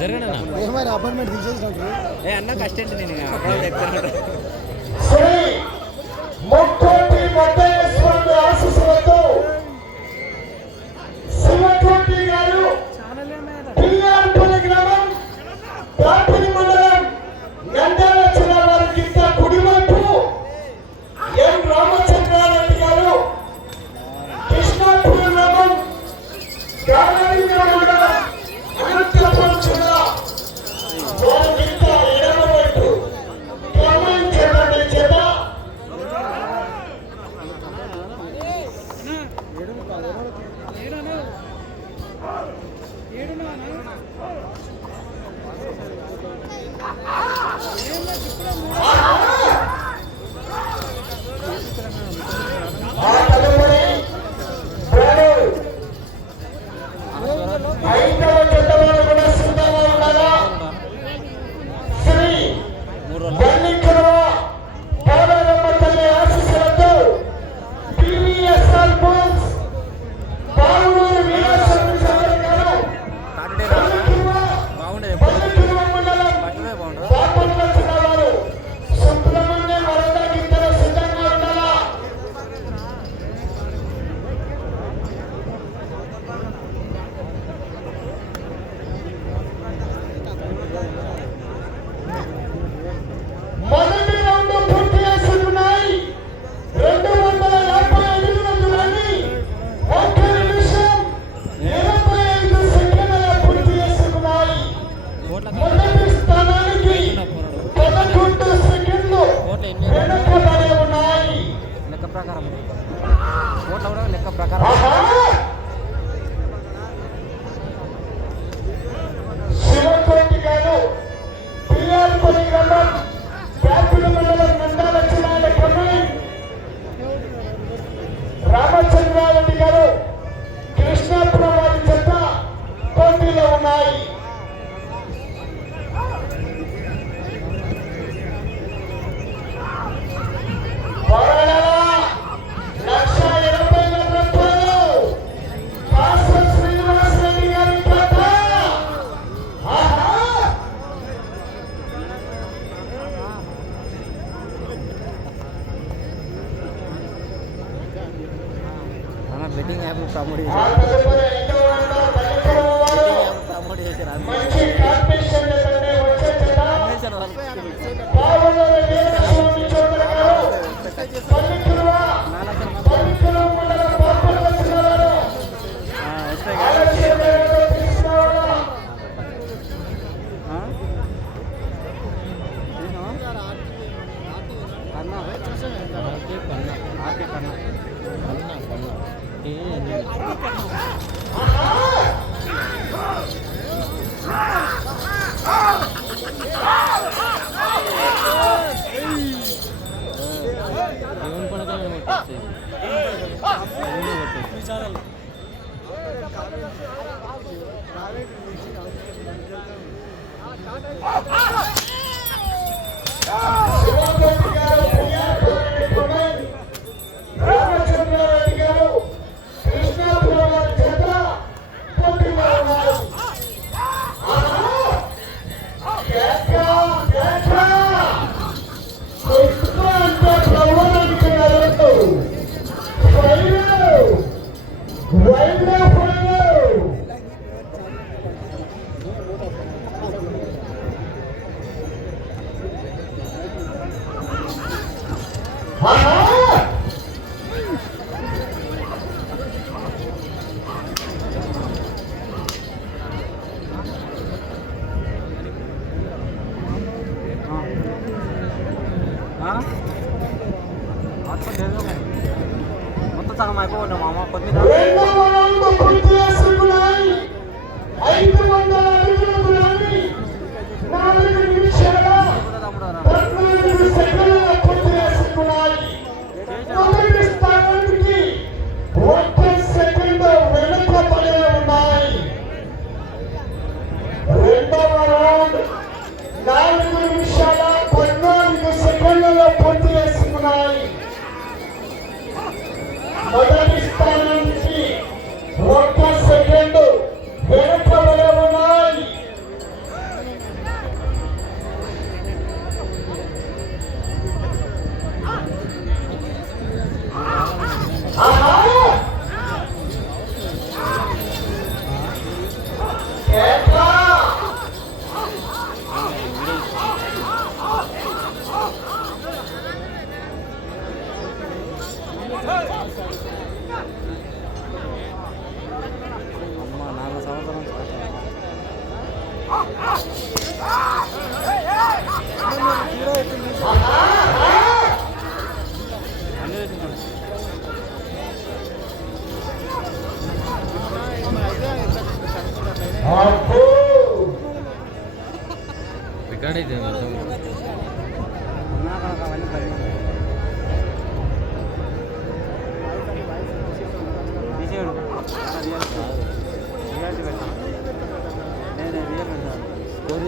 జరగండి అపాయింట్మెంట్ తీసేసినట్టు ఏ అన్న కష్టం నేను అపాయింట్ చెప్తాను మీటింగ్ యాప్ ప్రమోట్ చేశారు. మీటింగ్ యాప్ ప్రమోట్ చేశారు. Look at him!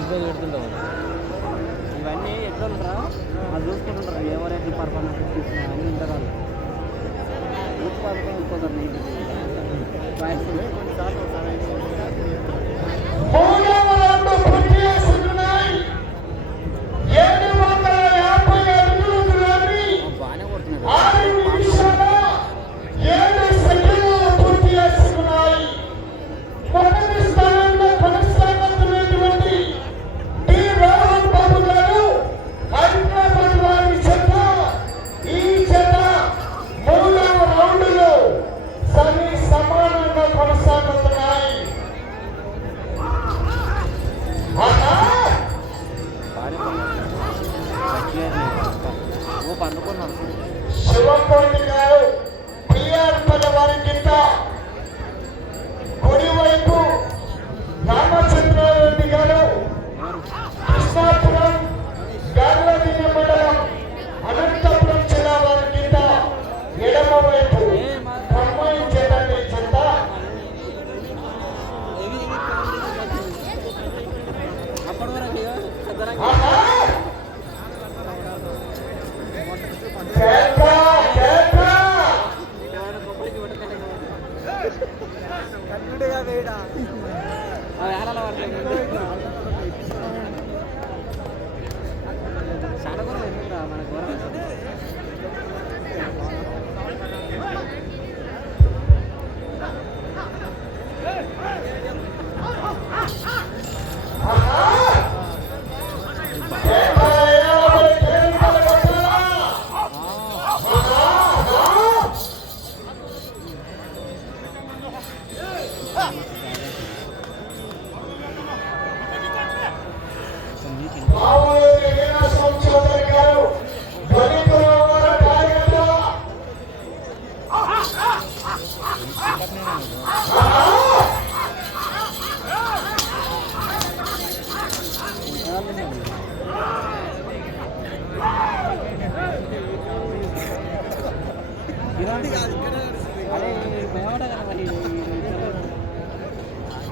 ఇబ్బంది పెడుతుంటాం ఇవన్నీ ఎట్లా ఉంటారా? అది చూసుకుంటుంటారు ఎవరు ఎట్లా పర్ఫార్మెన్స్ తీసుకున్నా అన్నీ ఉంటారు? వాళ్ళు చూసుకోవాలి ఇంకోసారి నైట్ కొన్నిసార్లు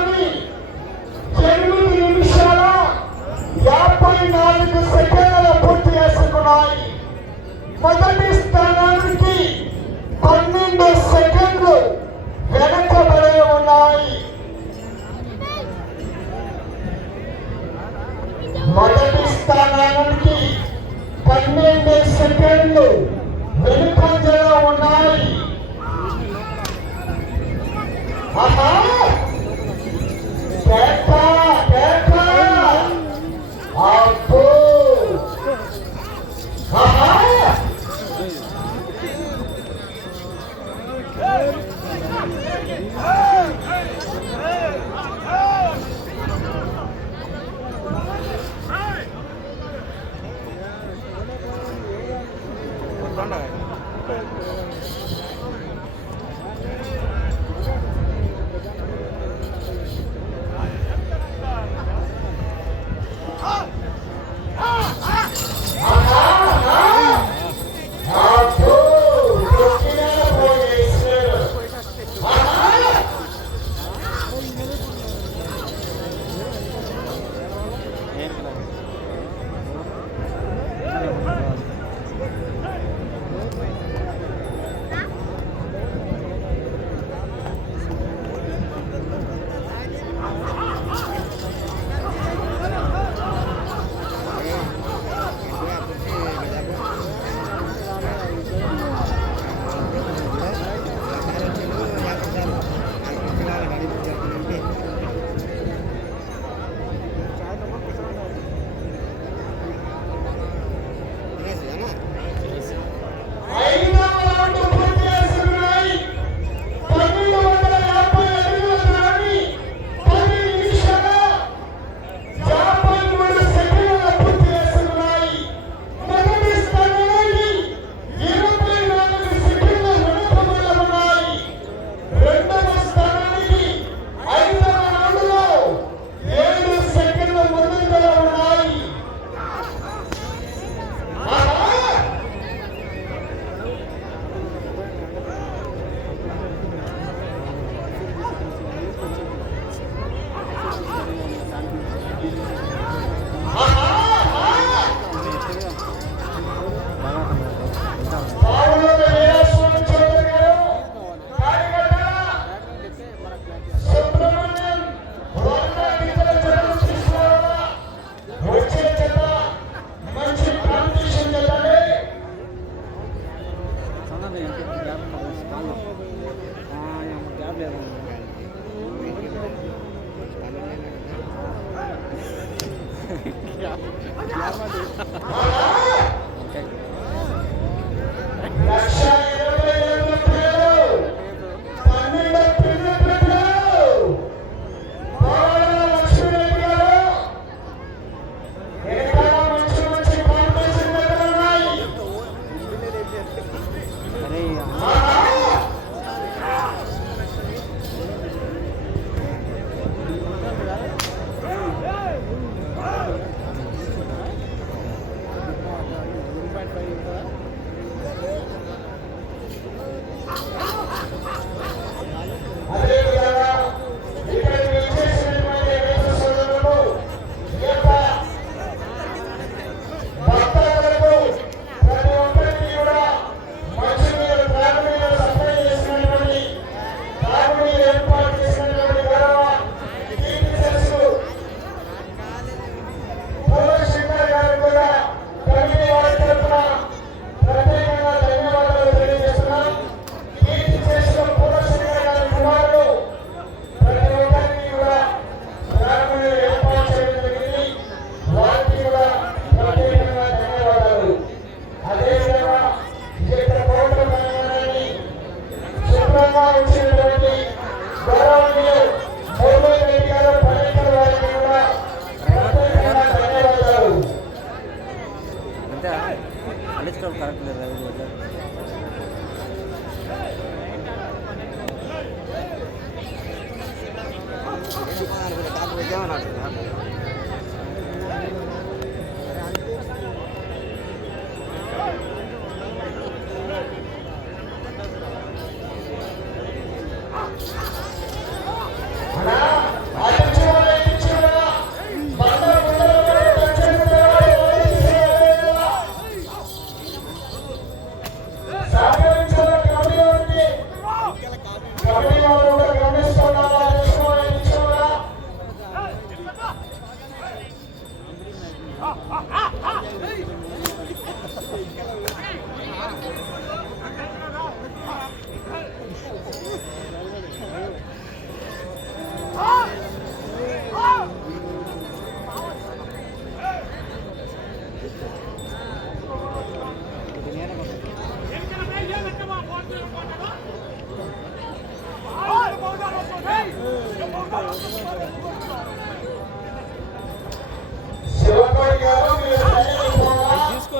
సమయాన్ని నిమిషాల యాభై నాలుగు సెకండ్ల పూర్తి చేసుకున్నాయి. మొదటి స్థానానికి పన్నెండు సెకండ్లు వెనకబడి ఉన్నాయి. మొదటి స్థానానికి పన్నెండు సెకండ్లు వెనుకంజలో ఉన్నాయి. ఆహా!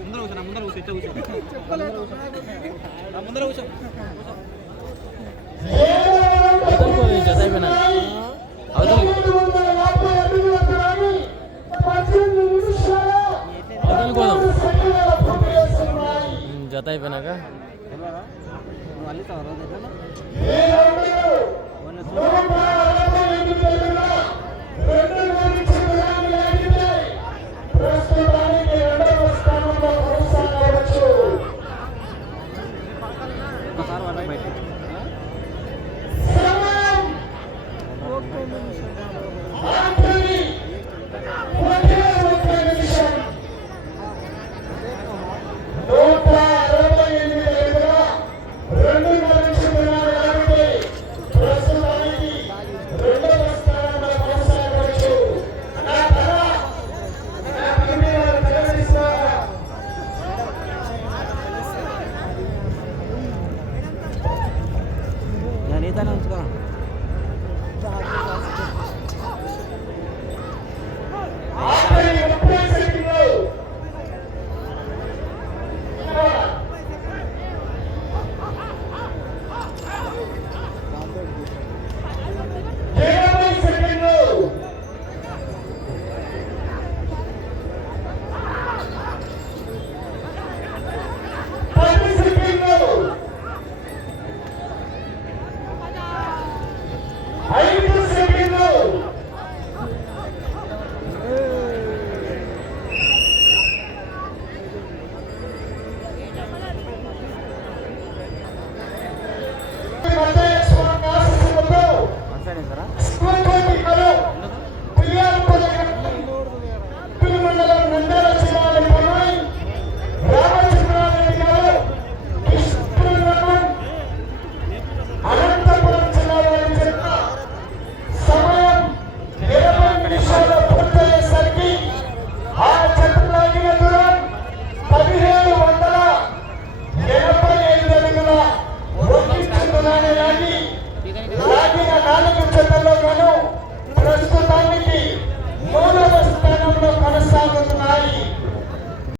ముందర కూర్చో ముందర కూర్చో ముందర కూర్చో. ఒక్కసారి వాళ్ళకి బయట